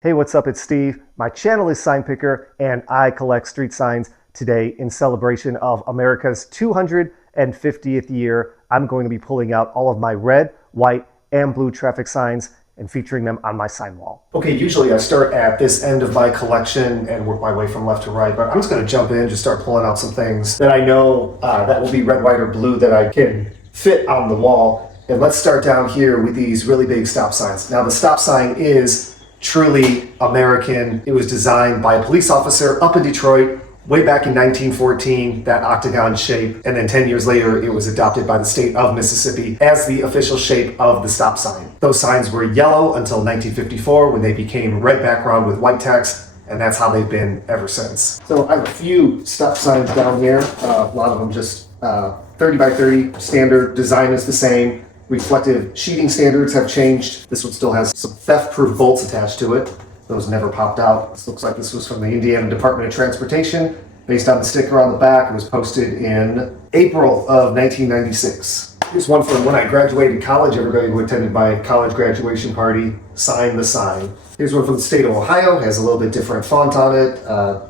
Hey, what's up? It's Steve. My channel is Sign Picker, and I collect street signs. Today, in celebration of America's 250th year, I'm going to be pulling out all of my red, white, and blue traffic signs and featuring them on my sign wall. Okay, usually I start at this end of my collection and work my way from left to right, but I'm just going to jump in and just start pulling out some things that I know that will be red, white, or blue that I can fit on the wall. And let's start down here with these really big stop signs. Now, the stop sign is truly American. It was designed by a police officer up in Detroit way back in 1914, that octagon shape, and then 10 years later it was adopted by the state of Mississippi as the official shape of the stop sign. Those signs were yellow until 1954 when they became red background with white text, and that's how they've been ever since. So I have a few stop signs down here, a lot of them just 30 by 30, standard design is the same. Reflective sheeting standards have changed. This one still has some theft-proof bolts attached to it. Those never popped out. This looks like this was from the Indiana Department of Transportation. Based on the sticker on the back, it was posted in April of 1996. Here's one from when I graduated college. Everybody who attended my college graduation party signed the sign. Here's one from the state of Ohio. It has a little bit different font on it.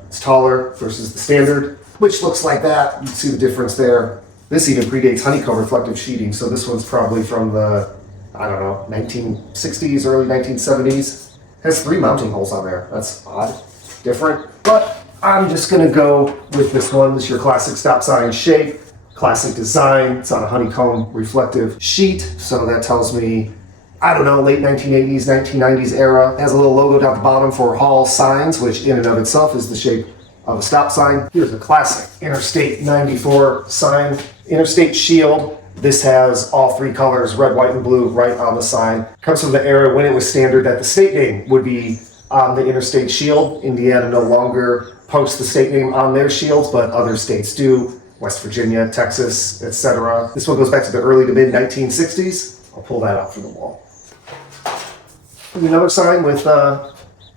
It's taller versus the standard, which looks like that. You can see the difference there. This even predates honeycomb reflective sheeting, so this one's probably from the, 1960s, early 1970s. Has 3 mounting holes on there. That's odd, different. But I'm just gonna go with this one. This is your classic stop sign shape, classic design. It's on a honeycomb reflective sheet, so that tells me, late 1980s, 1990s era. It has a little logo down the bottom for Hall signs, which in and of itself is the shape of a stop sign. Here's a classic Interstate 94 sign. Interstate shield. This has all 3 colors, red, white, and blue, right on the sign. Comes from the era when it was standard that the state name would be on the Interstate shield. Indiana no longer posts the state name on their shields, but other states do. West Virginia, Texas, etc. This one goes back to the early to mid 1960s. I'll pull that out from the wall. Another sign with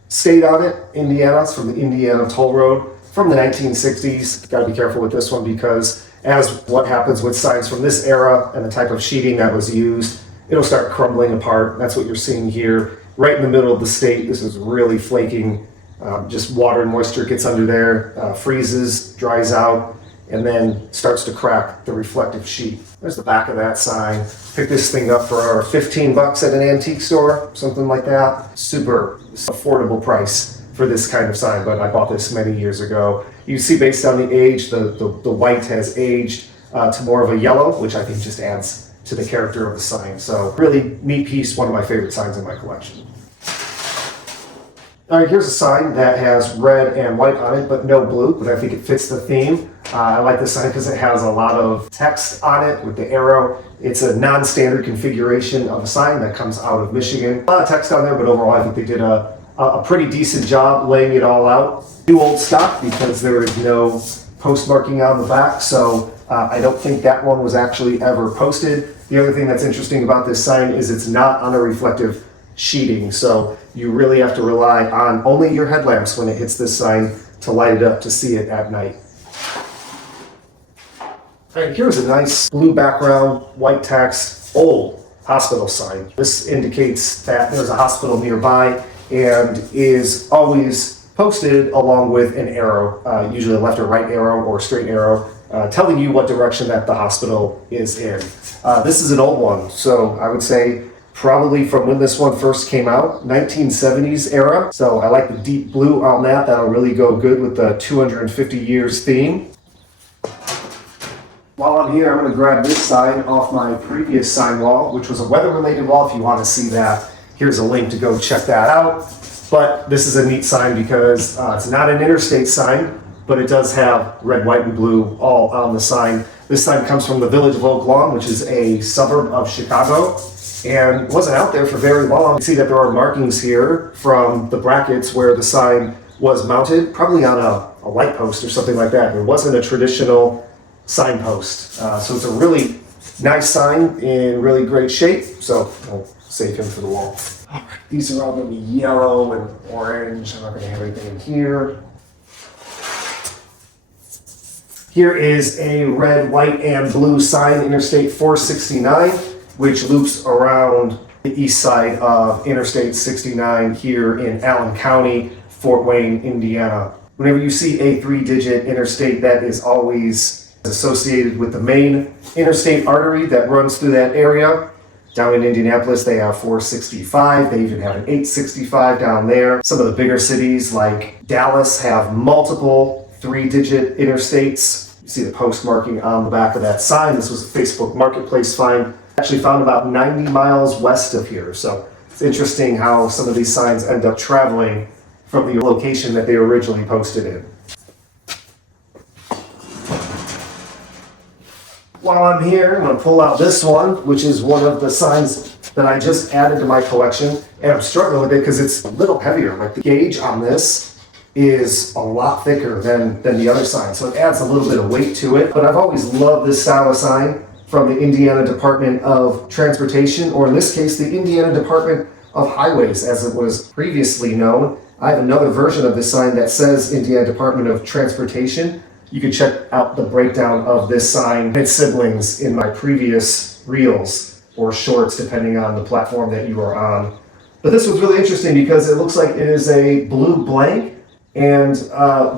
state on it, Indiana. It's from the Indiana Toll Road from the 1960s. Got to be careful with this one because as what happens with signs from this era and the type of sheeting that was used, it'll start crumbling apart. That's what you're seeing here, right in the middle of the state. This is really flaking. Just water and moisture gets under there, freezes, dries out, and then starts to crack the reflective sheet. There's the back of that sign. Picked this thing up for 15 bucks at an antique store, something like that. Super affordable price for this kind of sign, but I bought this many years ago. You see based on the age, the white has aged to more of a yellow, which I think just adds to the character of the sign. So really neat piece, one of my favorite signs in my collection. All right, here's a sign that has red and white on it, but no blue, but I think it fits the theme. I like this sign because it has a lot of text on it with the arrow. It's a non-standard configuration of a sign that comes out of Michigan. A lot of text on there, but overall I think they did a pretty decent job laying it all out. New old stock because there is no postmarking on the back, so I don't think that one was actually ever posted. The other thing that's interesting about this sign is it's not on a reflective sheeting, so you really have to rely on only your headlamps when it hits this sign to light it up to see it at night. All right, here's a nice blue background, white text, old hospital sign. This indicates that there's a hospital nearby and is always posted along with an arrow, usually a left or right arrow or straight arrow, telling you what direction that the hospital is in. This is an old one, so I would say probably from when this one first came out, 1970s era. So I like the deep blue on that. That'll really go good with the 250 years theme. While I'm here, I'm going to grab this sign off my previous sign wall, which was a weather-related wall. If you want to see that, here's a link to go check that out. But this is a neat sign because it's not an interstate sign, but it does have red, white, and blue all on the sign. This sign comes from the village of Oak Lawn, which is a suburb of Chicago, and wasn't out there for very long. You see that there are markings here from the brackets where the sign was mounted, probably on a light post or something like that. It wasn't a traditional signpost. So it's a really nice sign in really great shape. So I'll save him for the wall. All right, these are all going to be yellow and orange. I'm not going to have anything in here. Here is a red, white, and blue sign, Interstate 469, which loops around the east side of Interstate 69 here in Allen County, Fort Wayne, Indiana. Whenever you see a 3-digit interstate, that is always associated with the main interstate artery that runs through that area. Down in Indianapolis, they have 465. They even have an 865 down there. Some of the bigger cities like Dallas have multiple 3-digit interstates. You see the post marking on the back of that sign. This was a Facebook Marketplace find. Actually found about 90 miles west of here. So it's interesting how some of these signs end up traveling from the location that they originally posted in. While I'm here, I'm going to pull out this one, which is one of the signs that I just added to my collection, and I'm struggling with it because it's a little heavier. Like the gauge on this is a lot thicker than the other sign, so it adds a little bit of weight to it. But I've always loved this style of sign from the Indiana Department of Transportation, or in this case, the Indiana Department of Highways, as it was previously known. I have another version of this sign that says Indiana Department of Transportation. You can check out the breakdown of this sign and its siblings in my previous reels or shorts, depending on the platform that you are on. But this was really interesting because it looks like it is a blue blank and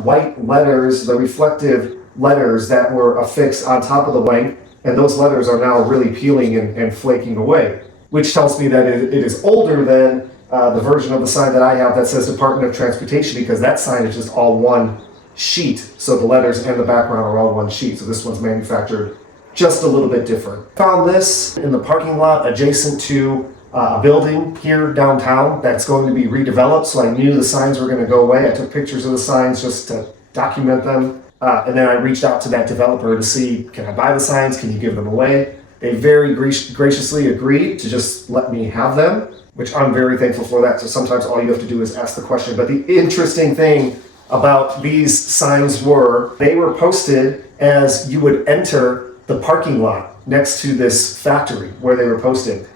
white letters, the reflective letters that were affixed on top of the blank, and those letters are now really peeling and flaking away, which tells me that it is older than the version of the sign that I have that says Department of Transportation, because that sign is just all one sheet, so the letters and the background are all one sheet. So this one's manufactured just a little bit different. Found this in the parking lot adjacent to a building here downtown that's going to be redeveloped, so I knew the signs were going to go away. I took pictures of the signs just to document them, and then I reached out to that developer to see, can I buy the signs, can you give them away? They very graciously agreed to just let me have them, which I'm very thankful for that. So sometimes all you have to do is ask the question. But the interesting thing about these signs they were posted as you would enter the parking lot next to this factory where they were posted.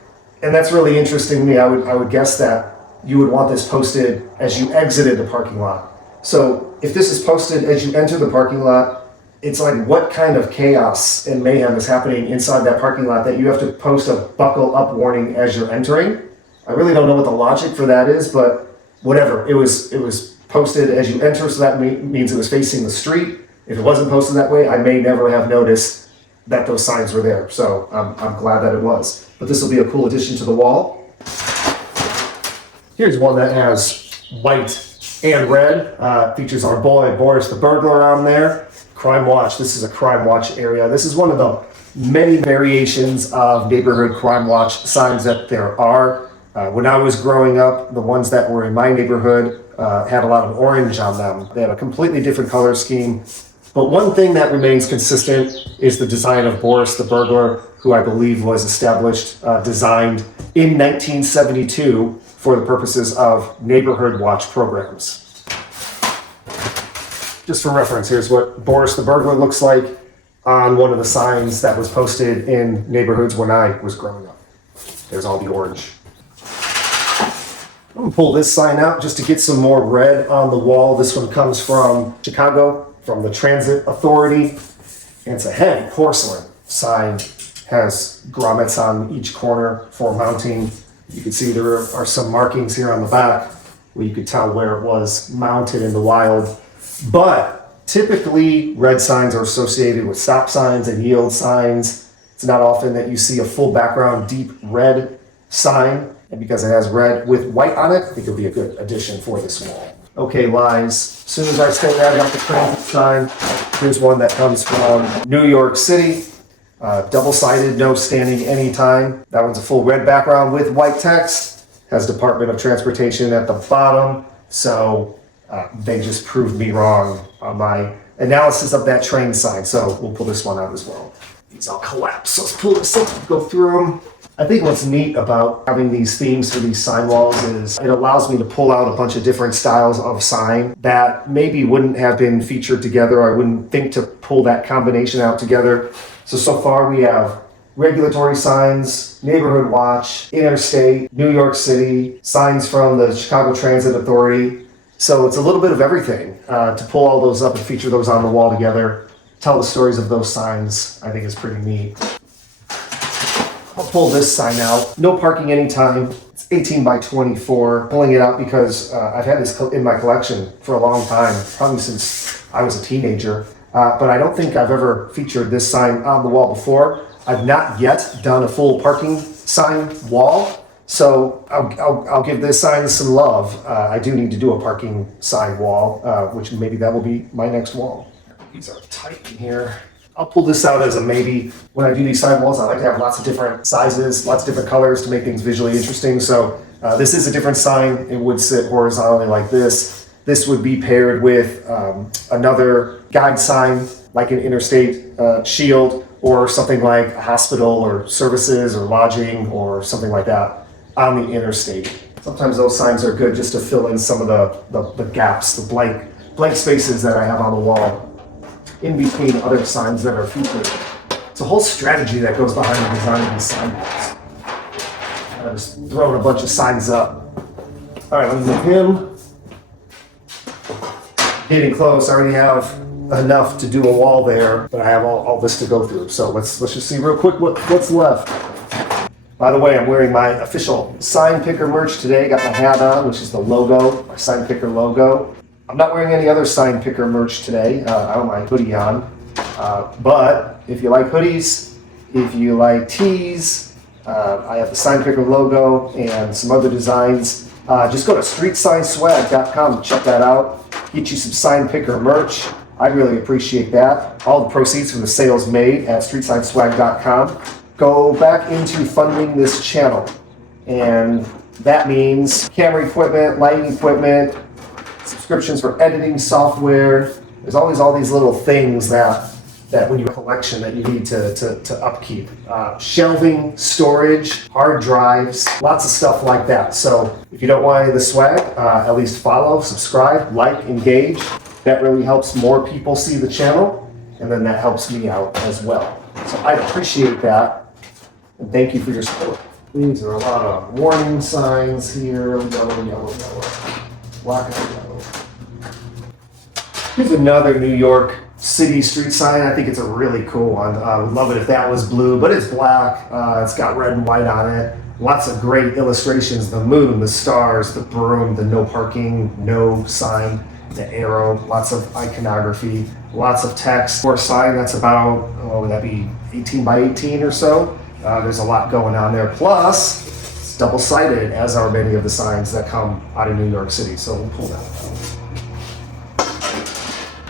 And that's really interesting to me. I would guess that you would want this posted as you exited the parking lot. So if this is posted as you enter the parking lot, it's like, what kind of chaos and mayhem is happening inside that parking lot that you have to post a buckle up warning as you're entering? I really don't know what the logic for that is, but whatever. It was posted as you enter, so that means it was facing the street. If it wasn't posted that way, I may never have noticed that those signs were there. So I'm glad that it was. But this will be a cool addition to the wall. Here's one that has white and red. Features our boy Boris the Burglar on there. Crime Watch. This is a Crime Watch area. This is one of the many variations of neighborhood Crime Watch signs that there are. When I was growing up, the ones that were in my neighborhood had a lot of orange on them. They have a completely different color scheme. But one thing that remains consistent is the design of Boris the Burglar, who I believe was designed in 1972 for the purposes of neighborhood watch programs. Just for reference, here's what Boris the Burglar looks like on one of the signs that was posted in neighborhoods when I was growing up. There's all the orange. I'm gonna pull this sign out just to get some more red on the wall. This one comes from Chicago, from the Transit Authority. And it's a heavy porcelain sign. Has grommets on each corner for mounting. You can see there are some markings here on the back where you could tell where it was mounted in the wild. But typically red signs are associated with stop signs and yield signs. It's not often that you see a full background deep red sign. And because it has red with white on it, I think it'll be a good addition for this wall. Okay, lies. As soon as I say that, I got the transit sign. Here's one that comes from New York City. Double-sided, no standing anytime. That one's a full red background with white text. Has Department of Transportation at the bottom. So they just proved me wrong on my analysis of that train sign. So we'll pull this one out as well. These all collapse. Let's pull this up, go through them. I think what's neat about having these themes for these sign walls is it allows me to pull out a bunch of different styles of sign that maybe wouldn't have been featured together. I wouldn't think to pull that combination out together. So far we have regulatory signs, neighborhood watch, interstate, New York City, signs from the Chicago Transit Authority. So it's a little bit of everything. To pull all those up and feature those on the wall together, tell the stories of those signs, I think is pretty neat. I'll pull this sign out. No parking anytime. It's 18 by 24. Pulling it out because I've had this in my collection for a long time, probably since I was a teenager. But I don't think I've ever featured this sign on the wall before. I've not yet done a full parking sign wall, so I'll give this sign some love. I do need to do a parking sign wall, which maybe that will be my next wall. These are tight in here. I'll pull this out as a maybe. When I do these sign walls, I like to have lots of different sizes, lots of different colors to make things visually interesting. So this is a different sign. It would sit horizontally like this. This would be paired with another guide sign, like an Interstate shield, or something like a hospital or services or lodging or something like that on the Interstate. Sometimes those signs are good just to fill in some of the gaps, the blank spaces that I have on the wall in between other signs that are featured. It's a whole strategy that goes behind the design of these sign walls. I'm just throwing a bunch of signs up. All right, let me move him. Getting close. I already have enough to do a wall there, but I have all this to go through. So let's just see real quick what's left. By the way, I'm wearing my official sign picker merch today. Got my hat on, which is the logo, my sign picker logo. I'm not wearing any other sign picker merch today. I have my hoodie on. But if you like hoodies, if you like tees, I have the sign picker logo and some other designs. Just go to streetsignSwag.com to check that out. Get you some sign picker merch. I'd really appreciate that. All the proceeds from the sales made at streetsignSwag.com go back into funding this channel. And that means camera equipment, lighting equipment, subscriptions for editing software. There's always all these little things that when you have a collection that you need to upkeep. Shelving, storage, hard drives, lots of stuff like that. So if you don't want any of the swag, at least follow, subscribe, like, engage. That really helps more people see the channel, and then that helps me out as well. So I appreciate that, and thank you for your support. These are a lot of warning signs here. Yellow, black and yellow. Here's another New York City street sign. I think it's a really cool one. I would love it if that was blue, but it's black. It's got red and white on it. Lots of great illustrations. The moon, the stars, the broom, the no parking, no sign, the arrow, lots of iconography, lots of text. For a sign that's about, would that be 18 by 18 or so? There's a lot going on there. Plus, it's double-sided, as are many of the signs that come out of New York City. So we'll pull that out.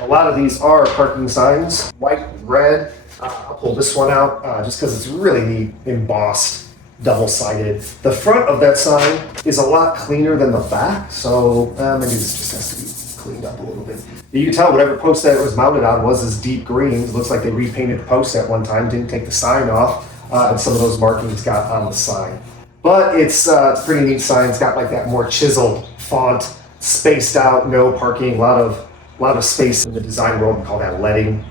A lot of these are parking signs, white and red. I'll pull this one out just because it's really neat, embossed, double-sided. The front of that sign is a lot cleaner than the back, so maybe this just has to be cleaned up a little bit. You can tell whatever post that it was mounted on was this deep green. It looks like they repainted the post at one time, didn't take the sign off, and some of those markings got on the sign. But it's a pretty neat sign. It's got like that more chiseled font, spaced out, no parking, a lot of space in the design world. We call that letting.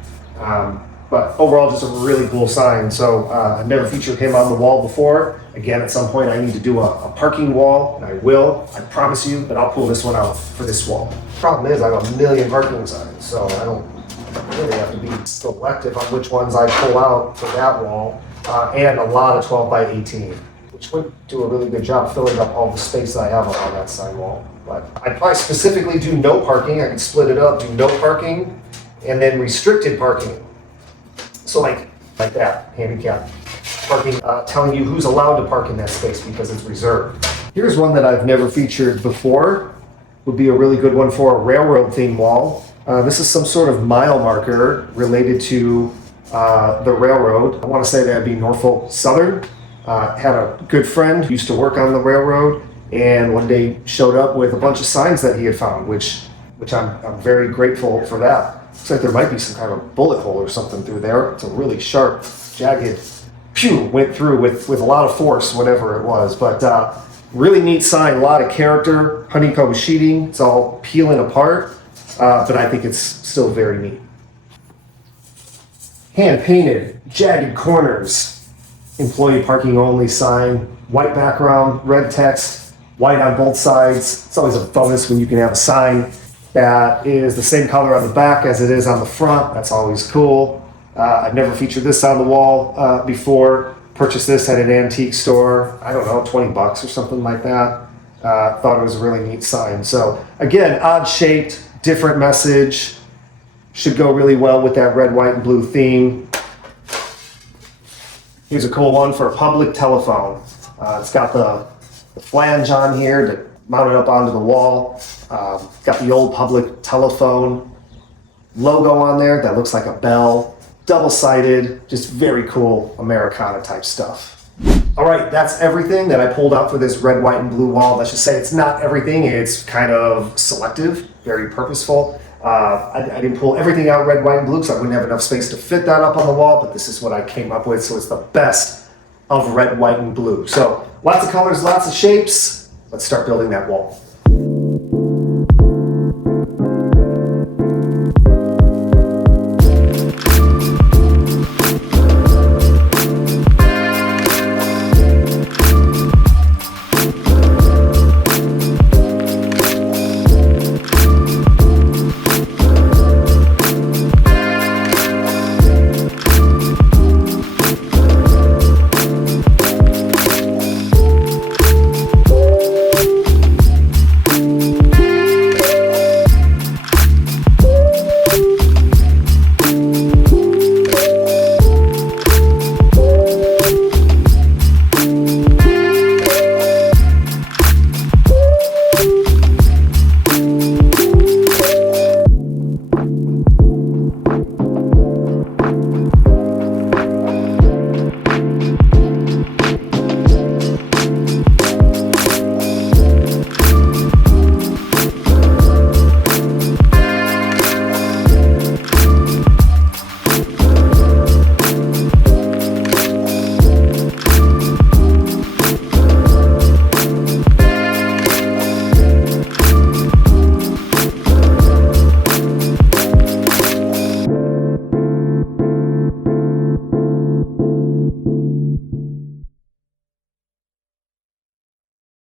But overall, just a really cool sign. So I've never featured him on the wall before. Again, at some point I need to do a parking wall, and I will, I promise you, but I'll pull this one out for this wall. Problem is I have a million parking signs, so I don't really have to be selective on which ones I pull out for that wall, and a lot of 12 by 18, which would do a really good job filling up all the space that I have on that sign wall. But I'd probably specifically do no parking. I could split it up, do no parking, and then restricted parking. So like that, handicap parking, telling you who's allowed to park in that space because it's reserved. Here's one that I've never featured before. Would be a really good one for a railroad theme wall. This is some sort of mile marker related to the railroad. I want to say that'd be Norfolk Southern. Had a good friend who used to work on the railroad, and one day showed up with a bunch of signs that he had found, which I'm very grateful for that. Looks like there might be some kind of bullet hole or something through there. It's a really sharp, jagged, went through with a lot of force, whatever it was. But really neat sign, a lot of character, honeycomb sheeting. It's all peeling apart, but I think it's still very neat. Hand painted, jagged corners, employee parking only sign, white background, red text, white on both sides. It's always a bonus when you can have a sign that is the same color on the back as it is on the front. That's always cool. I've never featured this on the wall before. Purchased this at an antique store, I don't know, 20 bucks or something like that. Thought it was a really neat sign. So again, odd shaped, different message. Should go really well with that red, white, and blue theme. Here's a cool one for a public telephone. It's got the flange on here to mount it up onto the wall. Got the old public telephone logo on there that looks like a bell. Double-sided, just very cool Americana type stuff. All right, that's everything that I pulled out for this red, white, and blue wall. Let's just say it's not everything. It's kind of selective, very purposeful. I didn't pull everything out red, white, and blue because I wouldn't have enough space to fit that up on the wall, but this is what I came up with, so it's the best of red, white, and blue. So lots of colors, lots of shapes. Let's start building that wall.